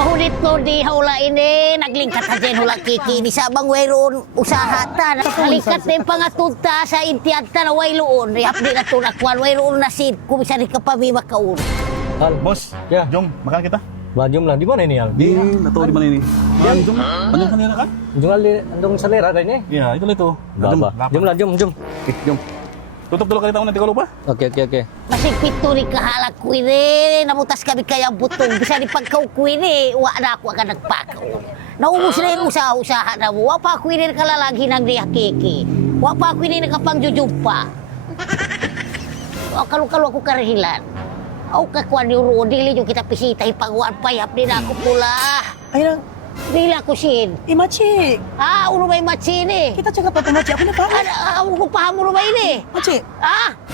Mahunit no di hula ini naglingkat sa dyan hula kiki di sabang wayroon usahatan. Halikat din pangatunta sa intianta na wayroon. Rihap di na tunakwan wayroon na sid kung bisa di kapamima kaun. Al, Bos, ya, jom, makan kita. Bajum lah. Di mana ini, Al? Di, nggak tahu di mana ini. Yang jom, panjang kanila kan? Jual di andong selera ada ini. Iya, itu. Jom, jom lah, jom. Jom. Tutup dulu kali tahu nanti kalau lupa. Oke. Masih pituri kahalak ko ini namutas kami kaya butong bisa dipagkaw ko ini wa na ako akan nagpakaw. Naubos na yung usaha na mo. Wa pa ako ini kalalagi ng dihakiki. Wa pa ako ini nakapangjujumpa. Kalu-kalu ako karahilan. Aw kakuan ni Rudy, yung kita pisita, ipagwaan payap din ako pula. Ayun, Dili ako sin. Maci. Uno ba yung matsi ini? Kita cakap apa Maci? Aku nak faham. Ako ko paham uno ba ini? Maci,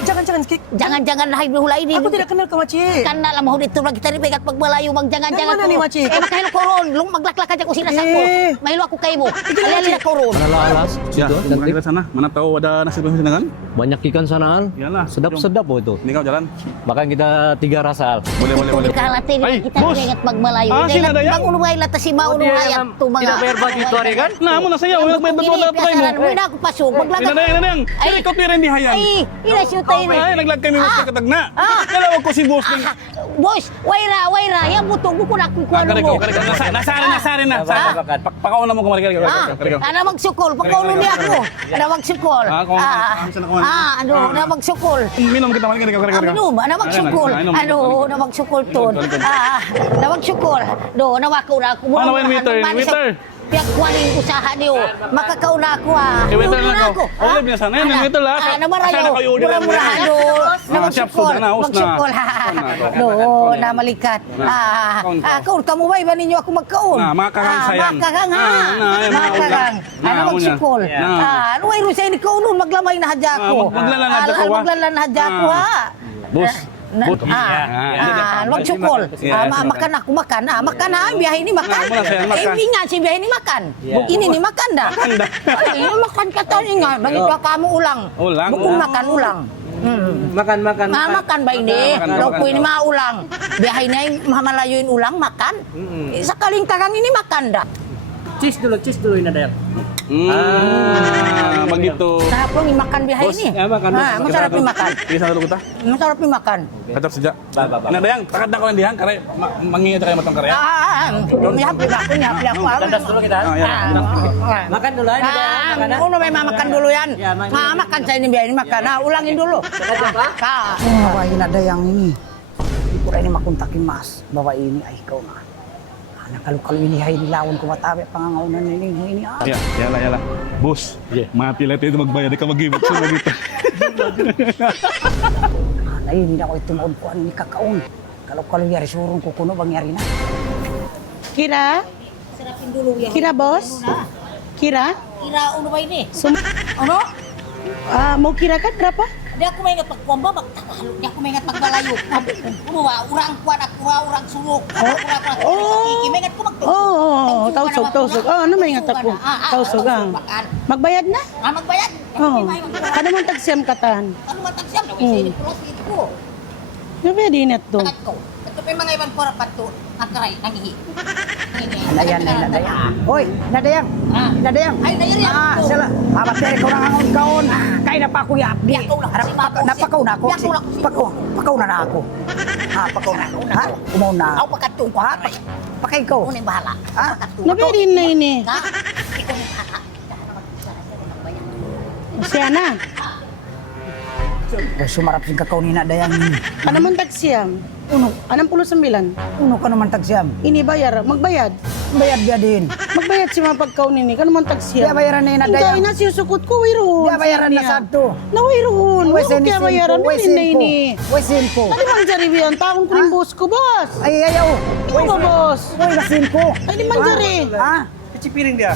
jangan sikit. Jangan lahir hula ini. Aku tidak kenal ke Maci. Kan na lamang dito lagi tadi pegat pagbalayo bang jangan Yang mana nih, Maci? Makahilo koron, lung maglaklak aja ko sila sa ko. Mahilo ako kay mo. Ali na koron. Mana alas? Ya, Situ, makan kita sana. Mana tahu ada nasi goreng kan? Banyak ikan sana, Al. Iyalah. Sedap-sedap oh itu. Ini kau jalan. Makan kita 3 rasa, Al. Boleh. Kalatin Ay, kita bos. ingat magmalayo. Sino na yan? Bang ulo ay lata si mauno hayat tu mga. Tidak bayar baju itu hari kan? Nah, mo na saya, wala may betul na try mo. Wala ako pasok. Maglaga. Inanang. Kaya ko tirin di hayan. Ay, ila shoot tayo. Ay, naglag kami mo sa katagna. Kailangan ko si boss din. Boss, waira, yan butong buko na kukuha mo. Nasarin na. Pakauna mo kumari ka. Ana magsukol, pagkaulo niya ako. Ana magsukol. Ana magsukol. Minum kita mali ka. Minum, ana magsukol. Na magsukol ton. Na magsukol. Do, nawakaw na ako. Ano ba yung meter? Piyak kuwanin usaha niyo. Makakauna ako Meter na ako. Oleh biasa na yan, meter lah. Namarayo. Murah-murahan do. Na magsukol. Magsukol. Do, na malikat. Kaun, kamu ba iba ninyo ako magkaon? Makakang sayang. Makakang. Ano magsukol? Ano ay rusa ini kaunon maglamay na hadya ko. Maglalan na hadya ko ha. Bos. Magsukol. Makan aku makan. Makan biyahe ini makan. Ingat si biyahe ini makan. Ini ni makan dah. Ini makan kata ingat. Bagi dua kamu ulang. Bukan makan ulang. Makan. Makan ba ini? Kalau ku ini mah ulang. Biyahe ini malayuin ulang makan. Sakaling karang ini makan dah. Cheese dulu ini ada yang. Begitu. Sarap lo makan biyahe ini. Makan. Masarap ni makan. Ini sana dulu kita. Masarap ni makan. Kacap sejak. Nah, ada yang takut dah kalian dihang karena mengingat kayak matang karya. Nyap aku. Tandas dulu kita. Makan dulu ini makanan. Uno memang makan dulu yan. Makan saya ini biarin makan. Ulangin dulu. Bawain ada yang ini. Pura ini makuntakin mas. Bawa ini ay ikaw na. Kalau ini hay dilawan ko matabi pangangaunan ini. Ya, yalah. Bos, mati lah itu magbayad ka mag-give so dito. Ini ako itumaon ko ani kakaon. Kalau yari surong ko kuno bang yari na. Kira? Sarapin dulu ya. Kira, Bos? Kira? Kira uno ba ini? Ano? Mau kira kan berapa? Di ako may ingat pagkuwamba, di ako may ingat pagbalayo. Uno ba, urang kuwan ako, urang sulok. May ingat ko Tausog. Ano may ingat ako? Tausog ang. Magbayad na? Magbayad. Kano man tagsiyam katan? Ano matagsiyam? Nawisi ini profit ko. Pwede net to. Tagat ko. Ito may mga ibang pora pato. Akaray, nangihi. Nadayan. Hoy, nadayang. Ay, nayari ako. Sala. Mabateri ko nang kaon. Kay na pa ako yapdi. Napakaw na ako. Pakaw na ako. Pakaw na. Umaw na. Ako pakatong ko ha. Pakay ko. Ako na yung bahala. Pwede na ini. Ha? Ikaw na yung bahala. Siya na. Sumarap sing kakaw ni nadayang. Kano man tagsiyam? Uno 69. ka naman tagsiyam. Ini bayar. Magbayad. Bayad biya din. Magbayad si mga pagkaon ini. Kano man tagsiyam? Biya bayaran na inadayang. Hindi na siyusukot ko. Wiron. Biya bayaran na sabto. Nawiron. Wala kaya bayaran. Meron na ini. Wesin ko. Ano bang jari yan? Taong ko rin boss ko, boss. Ay, ayaw. Ano ba, boss? Uy, nasin ko. Ay, di man jari. Cuci piring dia.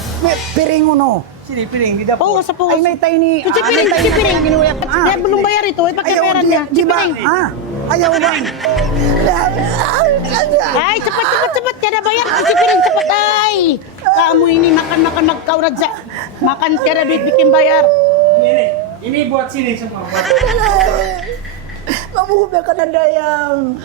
Piring uno. Sini piring di dapur. Pawas sa pawas. Ay, may tayo ni... Cuci piring. Dia belum bayar itu. Ay, pakai bayaran niya. Cuci piring. Ayaw ba? Ay, cepat. Tiada bayar. Cuci piring, cepat, ay. Kamu ini makan magkaurad sa. Makan tiada duit bikin bayar. Ini buat sini semua. Mabuhub na ka na dayang.